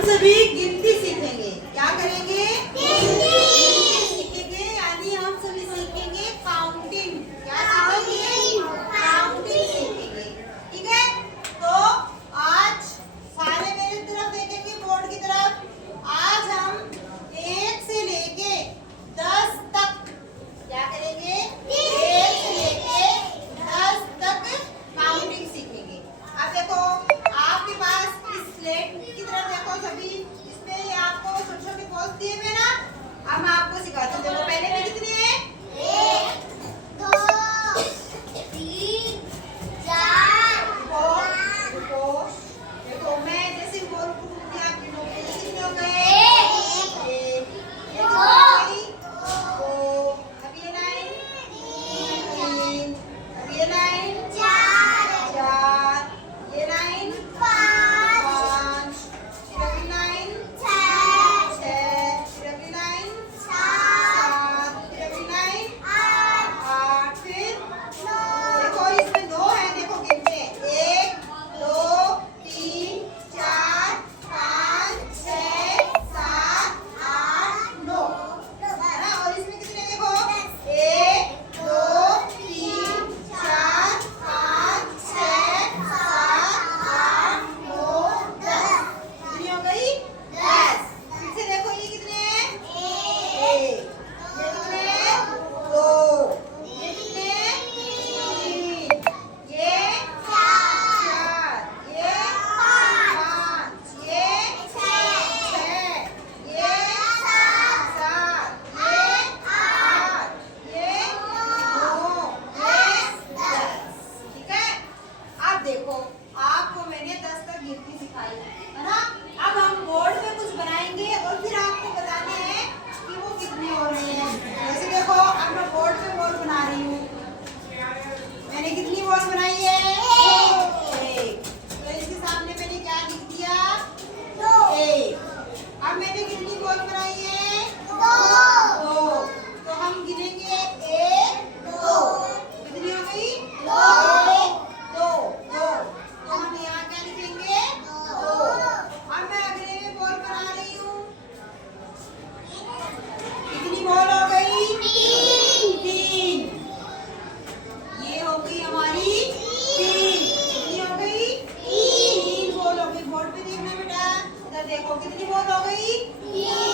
हम सभी गिनती सीखेंगे। क्या करेंगे? गिनती सीखेंगे, यानी हम सभी सीखेंगे काउंटिंग। क्या सीखेंगे? काउंटिंग सीखेंगे। ठीक है, तो आज सारे मेरी तरफ देखेंगे, बोर्ड की तरफ। आज हम 1 से लेके 10 तक क्या करेंगे? 1 से लेके 10 तक काउंटिंग सीखेंगे। अब देखो आपके पास इस स्लेट की तरफ देखो सभी, इसमें आपको छोटे छोटे बॉल्स दिए हुए ना। अब मैं आपको सिखाती हूँ। देखो पहले में कितने हैं? 1 2 3 4 देखो देखो मैं जैसे बोल दूंगी आप गिनोगे। कितने हो गए? 1 2 अब ये लाइन 3, अब ये लाइन 4, ये लाइन 5, फिर अगली लाइन 6, फिर अगली लाइन 7, फिर अगली लाइन 8, फिर देखो इसमें 2 हैं। देखो गिनते हैं 1 2 3 4 5 6 7 8 9 है ना। और इसमें कितने देखो 1 2 3 4 5 6 7 8 9 10। कितनी हो गई? 10। फिर से देखो ये कितने हैं? 1, ये कितने हैं? 2, ये कितने हैं? 3, ये 4, ये 5, ये 6, ये 7, ये 8, ये 9, ये 10। ठीक है, अब देखो आपको मैंने 10 तक गिनती सिखाई है ना। अब हम बोर्ड पे कुछ बनाएंगे और फिर आपको बताने हैं कि वो कितने हो रहे हैं। जैसे देखो अब मैं बोर्ड पे बॉल बना रही हूँ। मैंने कितनी बॉल बनाई है? 1। तो इसके सामने मैंने क्या लिख दिया? 1। अब मैंने कितनी बॉल बनाई है? 2। तो हम गिनेंगे 1 2। कितनी हो गई? 1 2 2। तो हम यहाँ क्या लिखेंगे? 2। अब मैं अगले में बॉल बना रही हूँ। कितनी बॉल हो गई? 3। ये हो गई हमारी 3। कितनी हो गई? 3 बॉल हो गई। बोर्ड पे देखना बेटा, इधर देखो कितनी बॉल हो गई? 3।